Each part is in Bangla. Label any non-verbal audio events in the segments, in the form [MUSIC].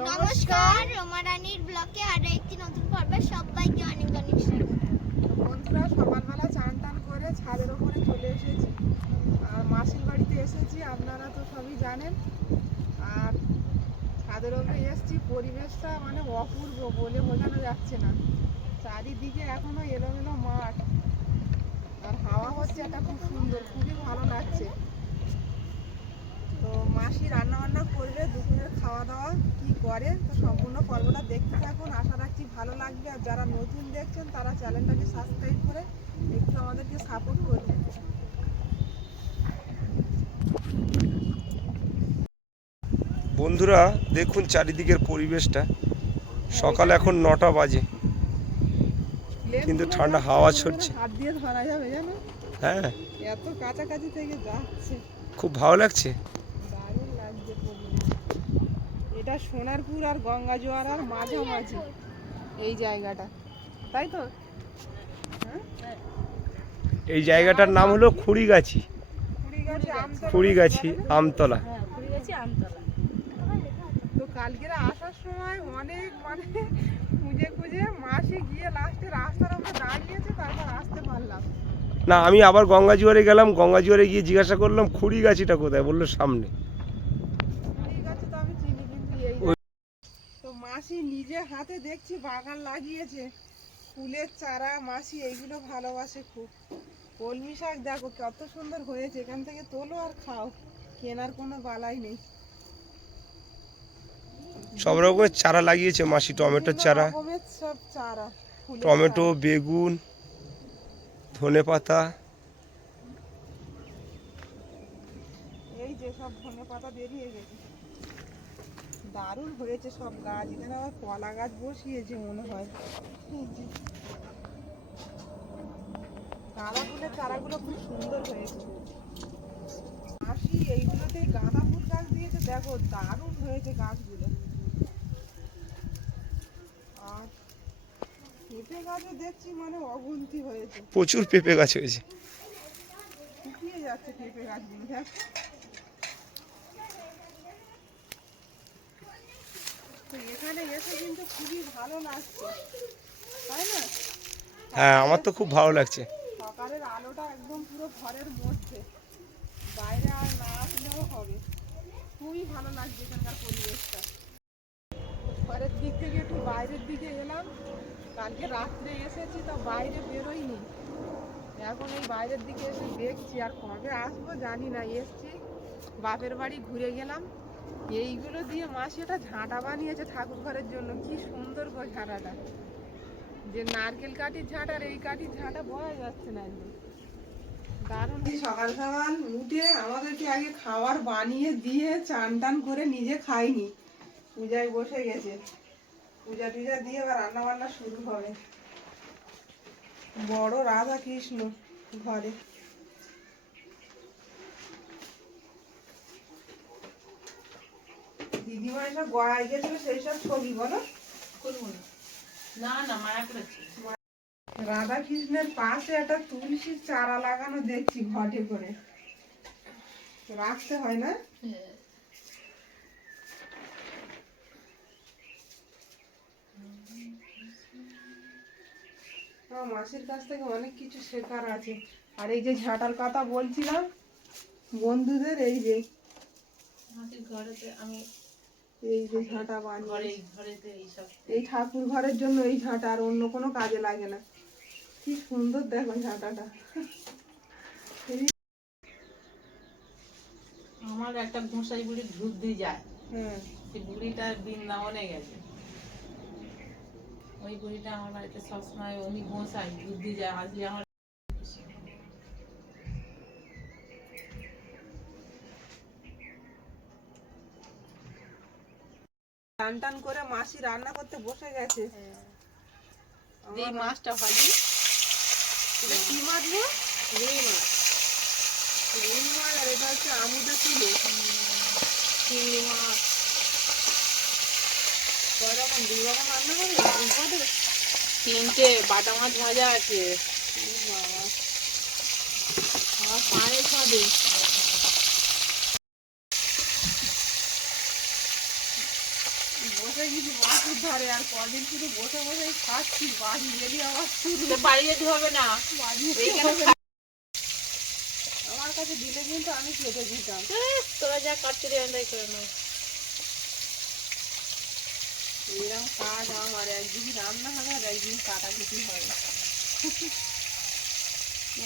নমস্কার রোমা রানীর ব্লকে আরও একটি নতুন পর্বে সবাইকে অনেক অনেক বন্ধুরা, সকালবেলা চান টান করে ছাদের ওপরে চলে এসেছি। আর মাসির বাড়িতে এসেছি, আপনারা তো সবই জানেন। আর ছাদের ওপরে এসেছি, পরিবেশটা মানে অপূর্ব, বলে বোঝানো যাচ্ছে না। চারিদিকে এখনও এলোমেলো মাঠ। আর হাওয়া হচ্ছে এটা খুব সুন্দর, খুবই ভালো লাগছে। তো মাসি রান্না বান্না করবে দুপুরের খাওয়া দাওয়া কি করে তো সম্পূর্ণ পর্বটা দেখতে থাকুন। আশা রাখছি ভালো লাগবে আর যারা নতুন দেখছেন তারা চ্যানেলটাকে সাবস্ক্রাইব করে একটু আমাদেরকে সাপোর্ট করবেন বন্ধুরা দেখুন চারিদিকের পরিবেশটা। সকাল এখন নটা বাজে। কিন্তু ঠান্ডা হাওয়া ছড়ছে। হ্যাঁ। এত কাছাকাছি থেকে যাচ্ছে। খুব ভালো লাগছে? এটা সোনারপুর আর গঙ্গা জোয়ার আর মাঝামাঝি। এই জায়গাটা। তাই তো? হ্যাঁ? এই জায়গাটার নাম হলো খুঁড়িগাছি। খুঁড়িগাছি আমতলা। তো কালকের আসার সময় অনেক মানে খুঁজে খুঁজে মাসে গিয়ে লাস্টে রাস্তার উপরে দাঁড়িয়েছে তারপর আসতে পারলাম। না আমি আবার গঙ্গাজুয়ারে গেলাম গঙ্গাজুয়ারে গিয়ে জিজ্ঞাসা করলাম খুঁড়িগাছিটা কোথায়? বলল সামনে ঠিক আছে তো আমি চিনি কিন্তু এই ওই- তো মাসি নিজে হাতে দেখছি বাগান লাগিয়েছে। ফুলের চারা মাসি এইগুলো ভালোবাসে খুব। কলমি শাক দেখো কত সুন্দর হয়েছে এখান থেকে তোলো আর খাও কেনার কোনো বালাই নেই। সব রকমের চারা লাগিয়েছে মাসি টমেটোর চারা। সব চারা টমেটো বেগুন ধনে পাতা। এই যে সব ধনে পাতা বেরিয়ে গেছে। দারুণ হয়েছে সব গাছ। এখানে আবার কলা গাছ বসিয়েছে মনে হয়। গাঁদা ফুলের চারাগুলো খুব সুন্দর হয়েছে। মাসি এইগুলোতে গাঁদা ফুল গাছ দিয়েছে দেখো দারুণ হয়েছে গাছগুলো। আর পেঁপে গাছও দেখছি মানে অগুন্তি হয়েছে। প্রচুর পেঁপে গাছ হয়েছে। শুকিয়ে যাচ্ছে পেঁপে গাছগুলো দেখ। এখানে এসে কিন্তু খুবই ভালো লাগছে। তাই না? হ্যাঁ আমার তো খুব ভালো লাগছে। সকালের আলোটা একদম পুরো ঘরের মধ্যে। বাইরে আর না আসলেও হবে। খুবই ভালো লাগছে এখানকার পরিবেশটা। ঘরের দিক থেকে একটু বাইরের দিকে এলাম। কালকে রাত্রে এসেছি তো বাইরে বেরোইনি। এখন এই বাইরের দিকে এসে দেখছি আর কবে আসব জানি না। এসছি বাপের বাড়ি ঘুরে গেলাম। এইগুলো দিয়ে মাসি একটা ঝাঁটা বানিয়েছে ঠাকুর ঘরের জন্য। কি সুন্দর গো ঝাঁটাটা। যে নারকেল কাঠির ঝাঁট আর এই কাঠির ঝাঁটা বোঝা যাচ্ছে না একদম। দারুণ। সকাল সকাল উঠে আমাদেরকে আগে খাবার বানিয়ে দিয়ে চান টান করে নিজে খাইনি। পূজায় বসে গেছে। পূজা টুজা দিয়ে এবার রান্না বান্না শুরু হবে। বড় রাধা কৃষ্ণ ঘরে। দিদিমা এসব গড়াই গেছিল সেই সব ছবি বলো। না না মায়া করেছে। রাধা কৃষ্ণের পাশে একটা তুলসীর চারা লাগানো দেখছি ঘটে করে। রাখতে হয় না? মাসির কাছ থেকে অনেক কিছু শেখার আছে। আর এই যে ঝাঁটার কথা বলছিলাম বন্ধুদের এই যে ঘরেতে আমি এই যে ঝাঁটা বানিয়ে। এই ঠাকুর ঘরের জন্য এই ঝাঁটা আর অন্য কোনো কাজে লাগে না। কি সুন্দর দেখো ঝাঁটাটা। আমার একটা গোসাই বুড়ি ধূপ দিয়ে যায়। হ্যাঁ। সেই বুড়িটা বৃন্দাবনে গেছে। ওই বুড়িটা আমার বাড়িতে সবসময় উনি গোসাই দুধ দিয়ে যায়। আসলে আমার টান টান করে মাসি রান্না করতে বসে গেছে। এই মাছটা ভাজি। এটা কি মাছ গো? রুই মাছ। রুই মাছ আর এটা হচ্ছে আমুদা চিংড়ি। মাছ। কয় রকম দুই রকম? রান্না তিনটে বাটা মাছ ভাজা আছে। বাবা আমার খাবে বসে গেছি মাছের ধারে আর কদিন শুধু বসে বসে খাচ্ছি বাড়ি গেলি আবার শুরু বাড়ি যেতে হবে না। [LAUGHS] আমার কাছে দিলে কিন্তু আমি খেতে দিতাম। তোরা যা কাটতে এন্দাই করে নাও এরকম কাজ আমার একদিন রান্না হবে আর একদিন কাটাকুটি হবে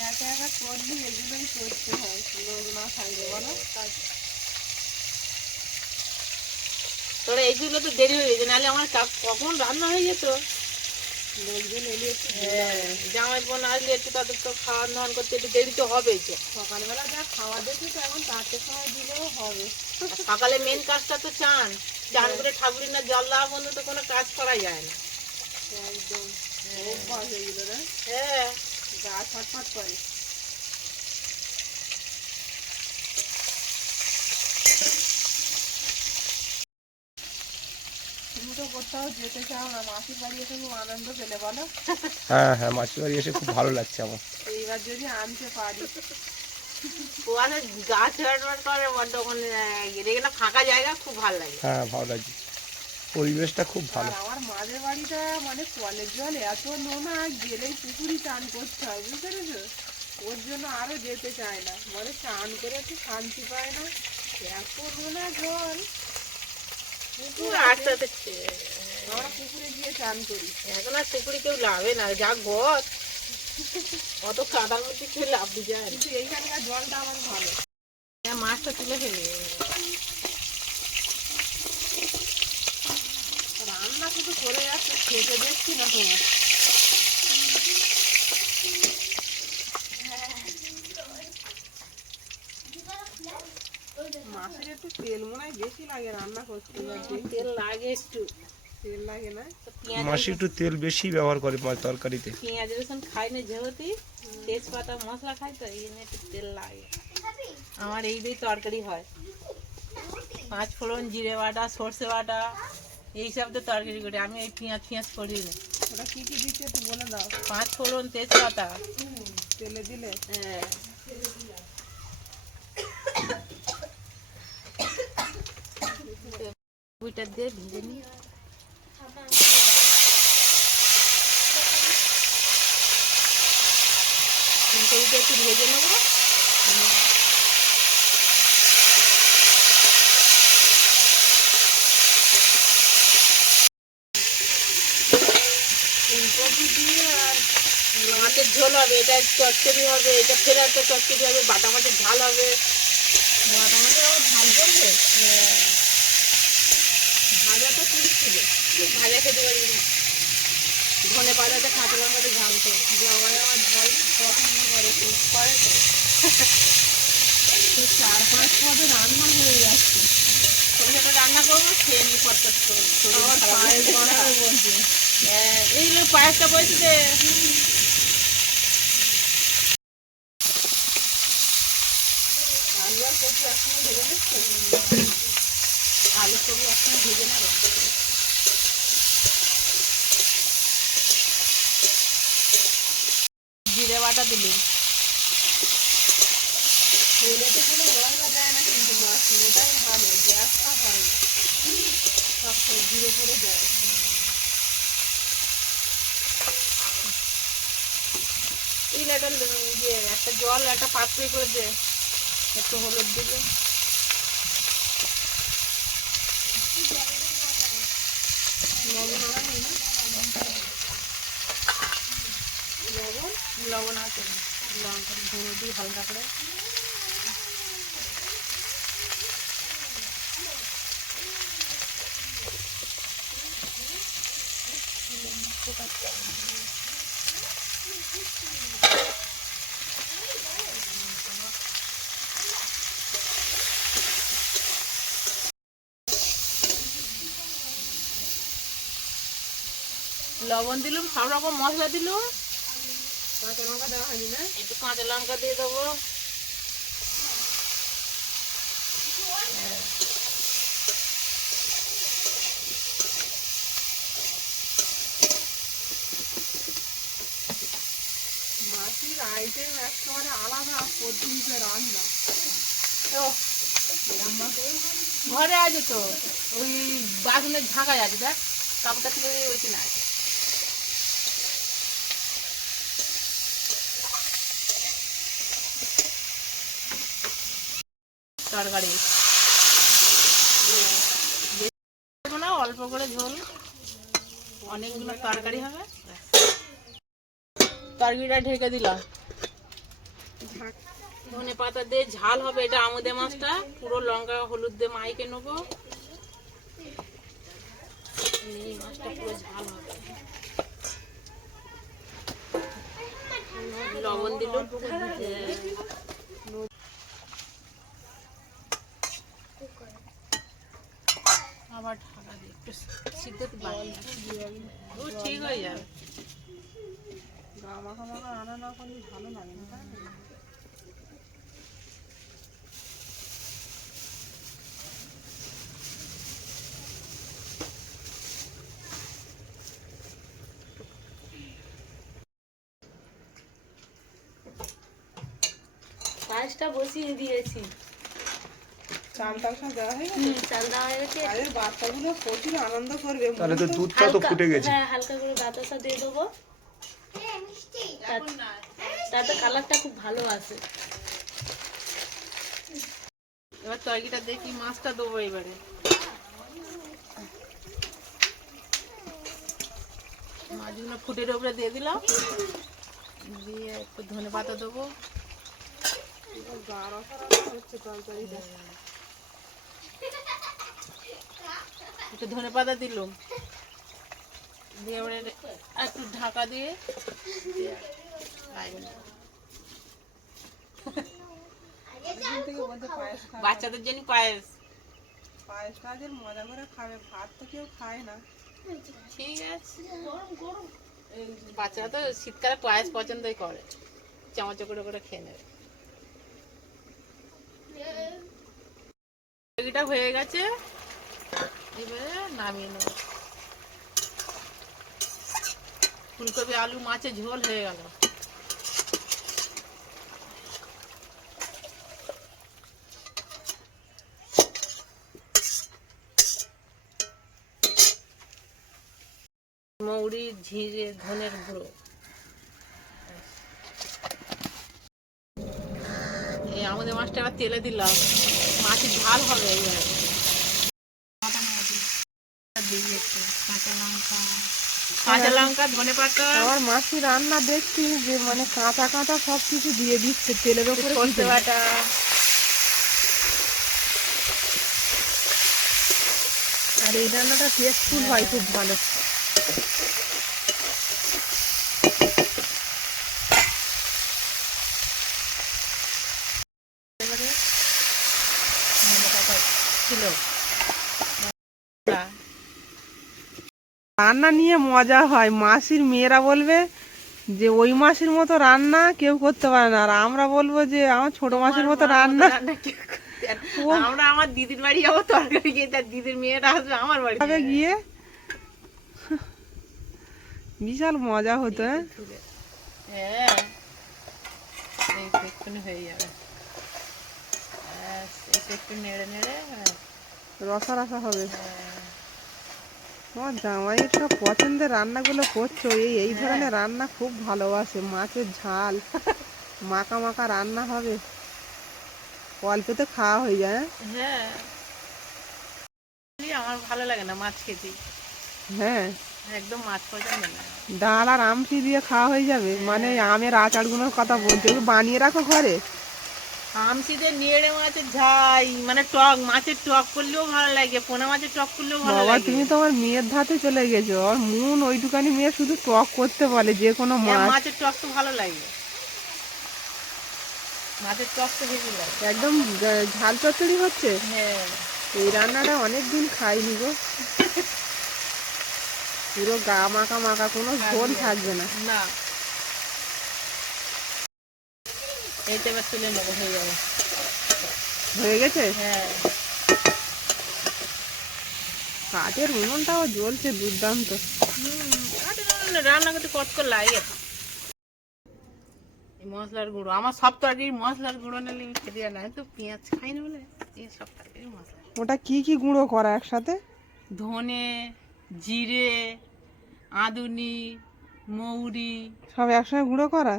একা একা করলে এগুলোই করতে হয় লোক না থাকলে বলো? তোরা এইগুলো তো দেরি হয়ে গেছে নাহলে আমার কখন রান্না হয়ে যেত? লোকজন এলে হ্যাঁ জামাই বোন আসলে একটু তাদের তো খাওয়ান দাওয়ান করতে একটু দেরি তো হবেই তো। সকালবেলা যা খাওয়া দেখি তো এখন চারটে সময় দিলেও হবে। সকালে মেন কাজটা তো চান। চান করে ঠাকুরের না জল দেওয়া বন্ধু তো কোনো কাজ করা যায় না। একদম। হ্যাঁ। গা ছটফট করে। তুমি কোথাও যেতে চাও না মাসির বাড়ি এসে খুব আনন্দ পেলে বলো। হ্যাঁ হ্যাঁ মাসির বাড়ি এসে খুব ভালো লাগছে আমার। এইবার যদি আনতে পারি। কুয়াশা গাছ হাঁটমাট করে বড্ড ওখানে এখানে ফাঁকা জায়গা খুব ভালো লাগে। হ্যাঁ ভালো পরিবেশটা খুব ভালো। আমার মাঝের বাড়িটা মানে কলের জল এত নোনা গেলেই পুকুরি চান করতে হয় বুঝতে পেরেছ? ওর জন্য আরও যেতে চায় না। বলে চান করে একটু শান্তি পায় না। এত নোনা জল পুকুর আস্তে আছে, আস্তে আমরা পুকুরে গিয়ে চান করি। এখন আর পুকুরে কেউ লাভে না যা ঘর অত কাদার মধ্যে কেউ লাভ দিয়ে যায়? কিন্তু এইখানকার জলটা আমার ভালো। হ্যাঁ, মাছটা তুলে ফেলে। রান্না শুধু করে যাচ্ছে খেতে দেখছি না তোমার। মাছের একটু তেল মনে হয় বেশি লাগে রান্না করতে তেল লাগে একটু তেল লাগে না পেঁয়াজ মাসি একটু তেল বেশি ব্যবহার করে মাছ তরকারিতে। পেঁয়াজ রসুন খাই না যেহেতু তেজপাতা মশলা খাই তো এই জন্য একটু তেল লাগে। আমার এই দিয়ে তরকারি হয়। পাঁচ ফোড়ন জিরে বাটা সর্ষে বাটা এইসব তো তরকারি করি। আমি এই পেঁয়াজ পেঁয়াজ করি না। ওটা কি কি দিচ্ছে একটু বলে দাও। পাঁচ ফোড়ন তেজপাতা। তেলে দিলে? হ্যাঁ। ওইটা দিয়ে ভেজে নিই। ফুলকপিটা একটু ভেজে নেব। ফুলকপি দিয়ে আর মাছের ঝোল হবে, এটা চচ্চড়ি হবে, এটা ফের একটা চচ্চড়ি হবে বাটা মাছের ঝাল হবে। বাটা মাছের ঝাল করবে? ভাজা তো কুড়ি ছিল ভাজা খেতে পারি না ধনে পাতাতে কাঁচা লঙ্কাতে ঝাল জমায় আমার ঝাল পছন্দ করে করে তো চার পাঁচ পদে রান্না হয়ে যাচ্ছে ছোটো রান্না করব খেয়ে নিই পটপট আমার এই যে পায়েসটা বলছি যে আলু আর কপি একসঙ্গে ভেজে নিচ্ছে আলু সবই একসঙ্গে ভেজে নেব জিরে বাটা দিলি তেলেতে কোনো মশলা দেয় না কিন্তু মাছ ওটাই ভালো গ্যাসটা হয় না সব সবজির ওপরে দেয় এই একটা ইয়ে একটা জল একটা পাত্রে করে দে। একটু হলুদ দিলে লবণ। লবণ আছে লঙ্কা গুঁড়ো দিই হালকা করে লবণ দিলুম সব রকম মশলা দিলুম। কাঁচা লঙ্কা দেওয়া হয়নি না? একটু কাঁচা লঙ্কা দিয়ে দেবো। মাটির আইটেম একেবারে আলাদা পদ্ধতিতে রান্না। ও, ঘরে আছে তো ওই বাসনের ঝাঁকা আছে দেখ কাপড়টা তুলে ওইখানে আছে। তরকারি না অল্প করে ঝোল। অনেকগুলো তরকারি হবে। তরকারিটা ঢেকে দিলাম। ধনে পাতা দিয়ে ঝাল হবে এটা আমুদে মাছটা। পুরো লঙ্কা, হলুদ দিয়ে মাইকে নেব। মাছটা পুরো ঝাল হবে। লবণ দিল আবার ঢাকা দিয়ে একটু সিদ্ধ। ও ঠিক হয়ে যাবে গা মাখা মাখা রান্না না করলে ভালো লাগে না? পায়েসটা বসিয়ে দিয়েছি চাল টাল সব দেওয়া হয়ে গেছে? চাল দেওয়া হয়ে গেছে। আরে বাচ্চাগুলো প্রচুর আনন্দ করবে তাহলে তো দুধটা তো ফুটে গেছে। হ্যাঁ হালকা করে বাতাসা দিয়ে দেবো। এ, মিষ্টি তাতে কালারটা খুব ভালো আসে এবার তরকারিটা দেখি মাছটা দেবো এবারে। মাছগুলো ফুটের উপরে দিয়ে দিলাম। দিয়ে একটু ধনে পাতা দেবো। গা রসা রসা হচ্ছে তরকারিটা। একটু ধনে পাতা দিলাম দিয়ে এবারে একটু ঢাকা দিয়ে পায়েস বাচ্চাদের জন্য পায়েস। পায়েসটা যে মজা করে খাবে ভাত তো কেউ খায় না। ঠিক আছে। বাচ্চারা তো শীতকালে পায়েস পছন্দই করে। চামচ করে করে খেয়ে নেবে। এটা হয়ে গেছে। এবারে নামিয়ে নেব। ফুলকপি, আলু মাছের ঝোল হয়ে গেল। মৌরি, জিরে, ধনের গুঁড়ো। এই আমাদের মাছটা এবার তেলে দিলাম। মাছের ঝাল হবে এইবারে। কাঁচা লঙ্কা কাঁচা লঙ্কা ধনে পাতা। আমার মাসি রান্না দেখছি যে মানে কাঁচা কাঁচা সব কিছু দিয়ে দিচ্ছে তেলের সর্ষে বাটা। আর এই রান্নাটা টেস্টফুল হয় খুব ভালো এবারে ধনে পাতা ছিল রান্না নিয়ে মজা হয়। মাসির মেয়েরা বলবে যে ওই মাসির মতো রান্না কেউ করতে পারে না। আর আমরা বলব যে আমার ছোট মাসির মতো রান্না। আমরা আমার দিদির বাড়ি যাব তরকারি খেয়ে তার দিদির আসবে আমার বাড়ি গিয়ে বিশাল মজা হতো হ্যাঁ? হ্যাঁ। যাবে। হ্যাঁ, রসা রসা হবে। হ্যাঁ। তোমার জামাইয়ের সব পছন্দের রান্নাগুলো করছ এই এই ধরনের রান্না খুব ভালোবাসে মাছের ঝাল মাখা মাখা রান্না হবে। অল্পতে খাওয়া হয়ে যায় হ্যাঁ? হ্যাঁ। আমার ভালো লাগে না মাছ খেতে। হ্যাঁ। একদম মাছ পছন্দ না। ডাল আর আমসি দিয়ে খাওয়া হয়ে যাবে? মানে এই আমের আচারগুলোর কথা বলছো ওগুলো বানিয়ে রাখো ঘরে? আমসিতে মাছের ঝাই মানে টক মাছের টক করলেও ভালো লাগে পোনা মাছের টক করলেও ভালো বাবা তুমি তো আমার মেয়ের ধাতে চলে গেছো আর মন ওইটুকানি মেয়ে শুধু টক করতে বলে যে কোনো হ্যাঁ, মাছ। মাছের টক তো ভালো লাগে। মাছের টক তো হেভি লাগে। একদম ঝাল চচ্চড়ি হচ্ছে? হ্যাঁ। এই রান্নাটা অনেক দিন খাইনি গো। [LAUGHS] পুরো গা মাখা মাখা কোনো ঝোল থাকবে না। না। এইটা এবার তুলে নেব হয়ে যাবে। হয়ে গেছে? হ্যাঁ। কাঠের উনুনটাও জ্বলছে দুর্দান্ত। না, রান্না করতে কত করে লাগে? এই মশলার গুঁড়ো আমার সব তরকারি মশলার গুঁড়ো নিলে খেতে না তো পেঁয়াজ খাই না বলে এই সব তরকারি মশলা। ওটা কি কি গুঁড়ো করা একসাথে? ধনে জিরে আদুনি মৌরি। সব একসঙ্গে গুঁড়ো করা?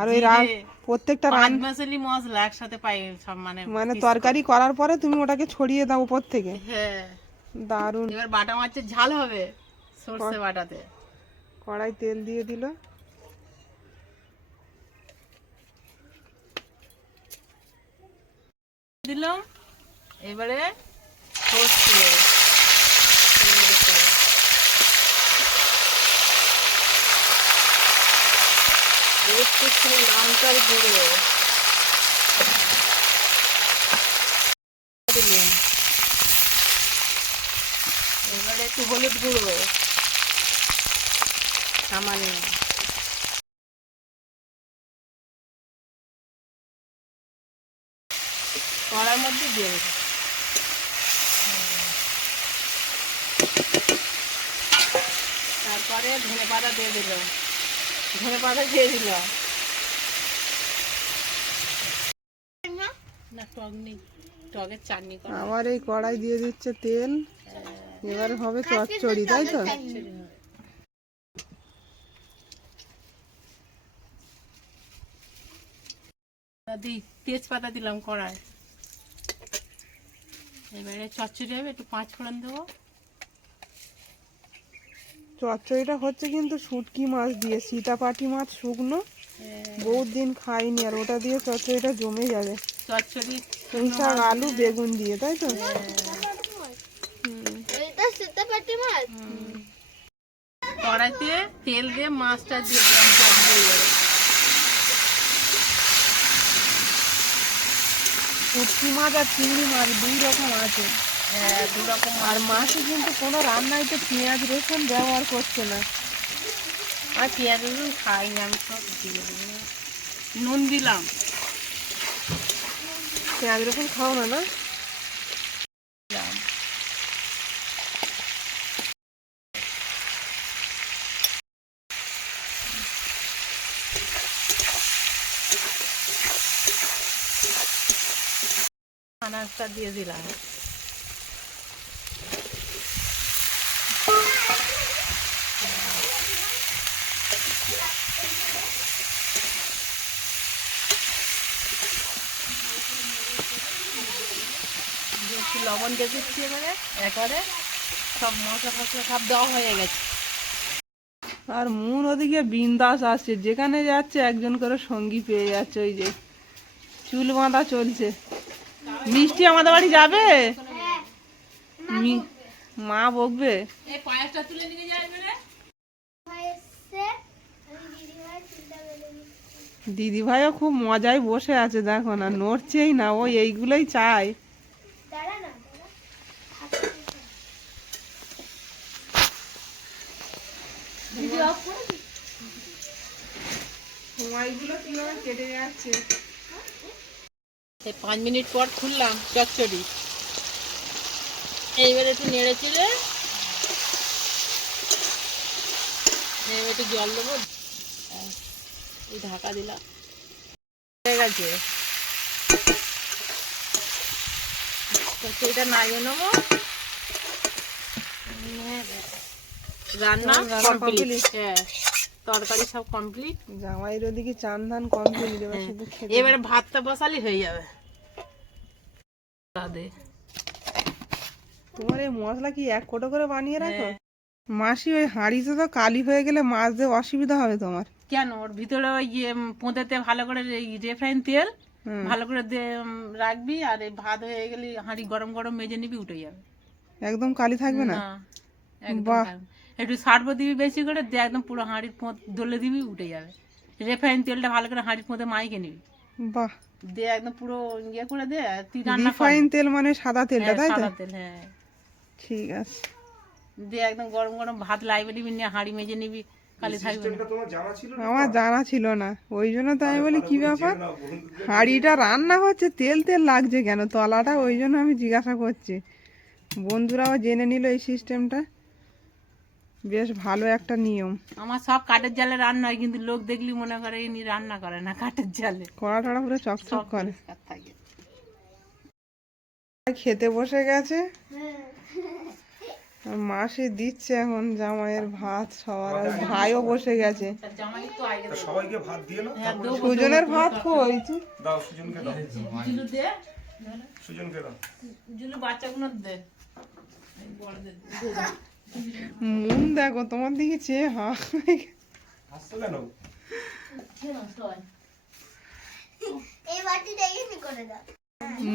আর ওই রান প্রত্যেকটা পাঁচ রান মশলি মশলা একসাথে পাই সব মানে মানে তরকারি করার পরে তুমি ওটাকে ছড়িয়ে দাও উপর থেকে। হ্যাঁ। দারুণ। এবার বাটা মাছের ঝাল হবে সর্ষে বাটাতে। কড়াই তেল দিয়ে দিল। দিলাম। এবারে সর্ষে তেলের উপরে। একটু লঙ্কার গুঁড়ো দিলাম এবারে একটু হলুদ গুঁড়ো। সামান্য। কড়ার মধ্যে দিয়ে তারপরে ধনে পাতা দিয়ে দিল ধনে পাতা দিয়ে দিল না টক নেই। টকের চাটনি আবার এই কড়াই দিয়ে দিচ্ছে তেল। এবার হবে চচ্চড়ি তাই তো? দিই তেজপাতা দিলাম কড়াই। এবারে চচ্চড়ি হবে একটু পাঁচ ফোড়ন দেবো। চচ্চড়িটা হচ্ছে কিন্তু শুটকি মাছ দিয়ে সীতাপাটি মাছ শুকনো। বহুত দিন খাইনি আর ওটা দিয়ে চচ্চড়িটা জমে যাবে। চচ্চড়ি পুঁই শাক আলু বেগুন দিয়ে তাই তো? মাছ? কড়াইতে তেল দিয়ে মাছটা দিয়ে দিলাম শুটকি মাছ আর চিংড়ি মাছ দুই রকম আছে। হ্যাঁ আর মাছে কিন্তু কোনো রান্নায় তো পেঁয়াজ রসুন ব্যবহার করছে না। আর পেঁয়াজ রসুন খাই না আমি সব দিয়ে নুন দিলাম। পেঁয়াজ রসুন খাও না না? আনাজটা দিয়ে দিলাম। লবণ দিয়ে দিচ্ছি এবারে একবারে সব মশলা ফসলা সব দেওয়া হয়ে গেছে। আর মন ওদিকে বিন্দাস আসছে যেখানে যাচ্ছে একজন করে সঙ্গী পেয়ে যাচ্ছে ওই যে চুল বাঁধা চলছে। মিষ্টি আমাদের বাড়ি যাবে? মি- মা বকবে? এই পায়েসটা তুলে নিয়ে যাই এবারে এসছে আমি দিদিভাই চিন্তা বেঁধে দিচ্ছি দিদি ভাইও খুব মজায় বসে আছে দেখো না নড়ছেই না ও এইগুলোই চায়। কেটে যাচ্ছে? এই পাঁচ মিনিট পর খুললাম চচ্চড়ি। এইবারে একটু নেড়ে চেড়ে এবার একটু জল দেবো। ঢাকা দিলাম। হয়ে গেছে। চচ্চড়িটা নামিয়ে নেব। রান্না রান্না কমপ্লিট হ্যাঁ তরকারি সব কমপ্লিট জামাইয়ের ওদিকে চান ধান কমপ্লিট এবার হ্যাঁ। শুধু খেতে এবারে ভাতটা বসালি হয়ে যাবে। তাদের। তোমার এই মশলা কি এক কোটো করে বানিয়ে রাখো? হ্যাঁ। মাসি ওই হাঁড়িতে তো কালি হয়ে গেলে মাছ দিয়ে অসুবিধা হবে তোমার। কেন? ওর ভিতরে ওই পোঁতেতে ভালো করে রিফাইন তেল। ভালো করে রাখবি আর এই ভাত হয়ে গেলে হাঁড়ি গরম গরম মেজে নিবি উঠে যাবে। একদম কালি থাকবে না? না বাহ। একটু সারবো দিবি বেশি করে দিয়ে একদম পুরো হাঁড়ির পোঁত দলে দিবি উঠে যাবে। রেফাইন তেলটা ভালো করে হাঁড়ির পোঁতে মাইকে নিবি। বাহ। দিয়ে একদম পুরো ইয়ে করে দে তুই রান্না রিফাইন তেল মানে সাদা তেলটা হ্যাঁ, তাই তো? সাদা তেল হ্যাঁ। ঠিক আছে। দিয়ে একদম গরম গরম ভাত লাইবে নিবি নিয়ে হাঁড়ি মেজে নিবি খালি থাকবে না। তোমার জানা ছিল আমার জানা ছিল না। ওই জন্য তো আমি বলি কি ব্যাপার? হাঁড়িটা রান্না হচ্ছে তেল তেল লাগছে কেন? তলাটা ওই জন্য আমি জিজ্ঞাসা করছি। বন্ধুরাও জেনে নিল এই সিস্টেমটা। বেশ ভালো একটা নিয়ম। আমার সব কাঠের জালে রান্না হয় কিন্তু লোক দেখলি মনে করে ইনি রান্না করে না কাঠের জালে। কড়া টড়া পুরো চকচক করে। খেতে বসে গেছে? মাসি দিচ্ছে এখন জামাইয়ের ভাত সবার আর ভাইও বসে গেছে। তার জামাই তো আগে তা সবাইকে ভাত দিয়ে নাও হ্যাঁ সুজনের ভাত দাও সুজনকে দাও। জুলু দে। সুজনকে দাও। জুলু বাচ্চাগুলো দে। এই বড়দের দে। মন দেখো তোমার দিকে চেয়ে হা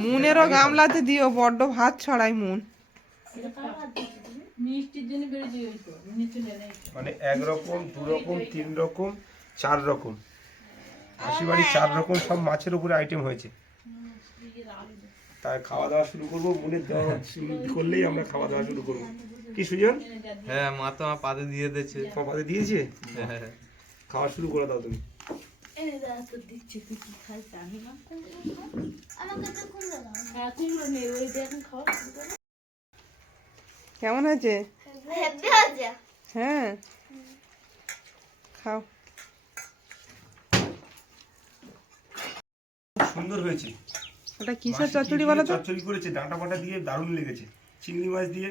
মুনেরও গামলাতে দিও বড্ড ভাত ছড়াই মুন। মানে এক রকম দু রকম তিন রকম চার রকম হাসি বাড়ি চার রকম সব মাছের উপরে আইটেম হয়েছে। তাই খাওয়া দাওয়া শুরু করব মনে দেওয়া করলেই আমরা খাওয়া দাওয়া শুরু করব। কি সুজন? হ্যাঁ মা তো আমার পাতে দিয়ে দিয়েছে। তোমার পাতে দিয়েছে? হ্যাঁ খাওয়া শুরু করে দাও তুমি। হ্যাঁ কেমন আছে? হ্যাঁ। খাও। সুন্দর হয়েছে। ওটা কিসের চচ্চড়ি বলো তো? চচ্চড়ি করেছে? ডাঁটা পাটা দিয়ে দারুণ লেগেছে। চিংড়ি মাছ দিয়ে।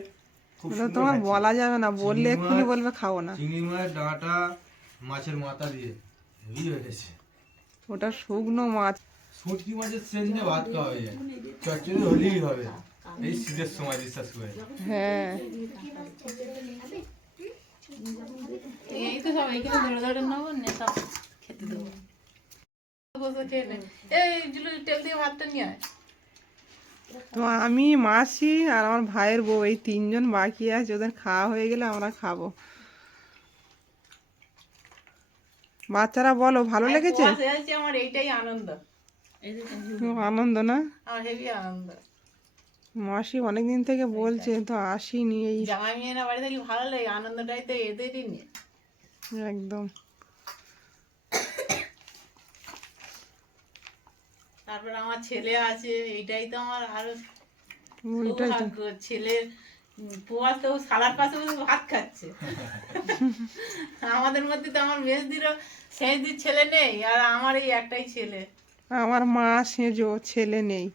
তোমার। বলা যাবে না বললে এক্ষুনি বলবে খাও না চিংড়ি মাছ ডাঁটা মাছের মাথা দিয়ে হেভি হয়ে গেছে ওটা শুকনো মাছ শুটকি মাছের সেন দিয়ে ভাত খাওয়া হয়ে যায় চচ্চড়ি হলেই হবে এই শীতের সময় বিশ্বাস করে হ্যাঁ এই তো সব এইখানে ধরে ধরে নেব নে সব খেতে দেবো বসে খেয়ে নে এই জুলু তেল দিয়ে ভাতটা নিয়ে আয় তো আমি মাসি আর আমার ভাইয়ের বউ এই তিনজন বাকি আছে ওদের খাওয়া হয়ে গেলে আমরা খাব। বাচ্চারা বলো ভালো লেগেছে? আমার এইটাই আনন্দ। খুব আনন্দ না? আনন্দ। মাসি অনেকদিন থেকে বলছে তো আসিনি এই জামাই মেয়ে না বাড়ি থাকলে ভালো লাগে আনন্দটাই তো এদেরই নিয়ে। একদম। তারপর আমার ছেলে আছে এইটাই তো আমার আরও সৌভাগ্য। ছেলের পোয়া তো সালার পাশে বসে ভাত খাচ্ছে। আমাদের মধ্যে তো আমার মেজদিরও সেজদির ছেলে নেই আর আমার এই একটাই ছেলে। আমার মা সেজো ছেলে নেই।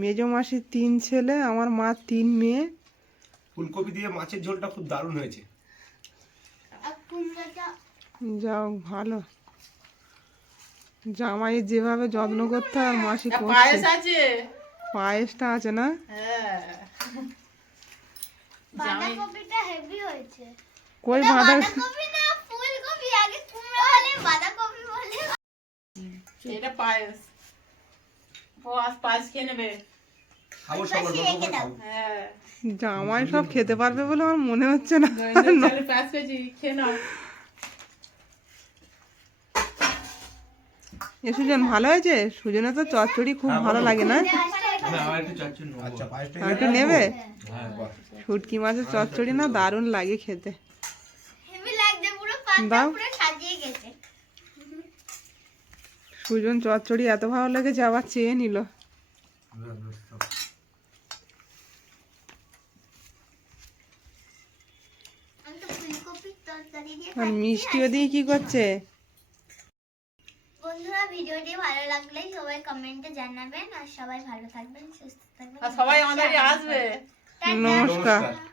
মেজো মাসির তিন ছেলে আমার মা তিন মেয়ে। ফুলকপি দিয়ে মাছের ঝোলটা খুব দারুণ হয়েছে। যাও ভালো। জামাইয়ের যেভাবে যত্ন করতে হয় আর মাসি পায়েস আছে? পায়েসটা আছে না? হ্যাঁ। জামাই বাঁধাকপিটা হেভি হয়েছে। কই বাঁধা এটা পায়েস। খেয়ে নেবে। হ্যাঁ। জামাই সব খেতে পারবে বলে আমার মনে হচ্ছে না দৈনিক চালের পায়েস পেয়েছি খেয়ে নাও এ সুজন ভালো হয়েছে? সুজনে তো চচ্চড়ি খুব ভালো লাগে না? একটু নেব। আচ্ছা আর একটু নেবে? হ্যাঁ শুটকি মাছের চচ্চড়ি না দারুণ লাগে খেতে। দাও। পুরো সাজিয়ে গেছে। সুজন চচ্চড়ি এত ভালো লেগেছে আবার চেয়ে নিল। মিষ্টিও দিয়ে কি করছে? ভিডিওটি ভালো লাগলে সবাই কমেন্টে জানাবেন আর সবাই ভালো থাকবেন সুস্থ থাকবেন। আর সবাই আমাদের আসবে। টাটা। নমস্কার নমস্কার।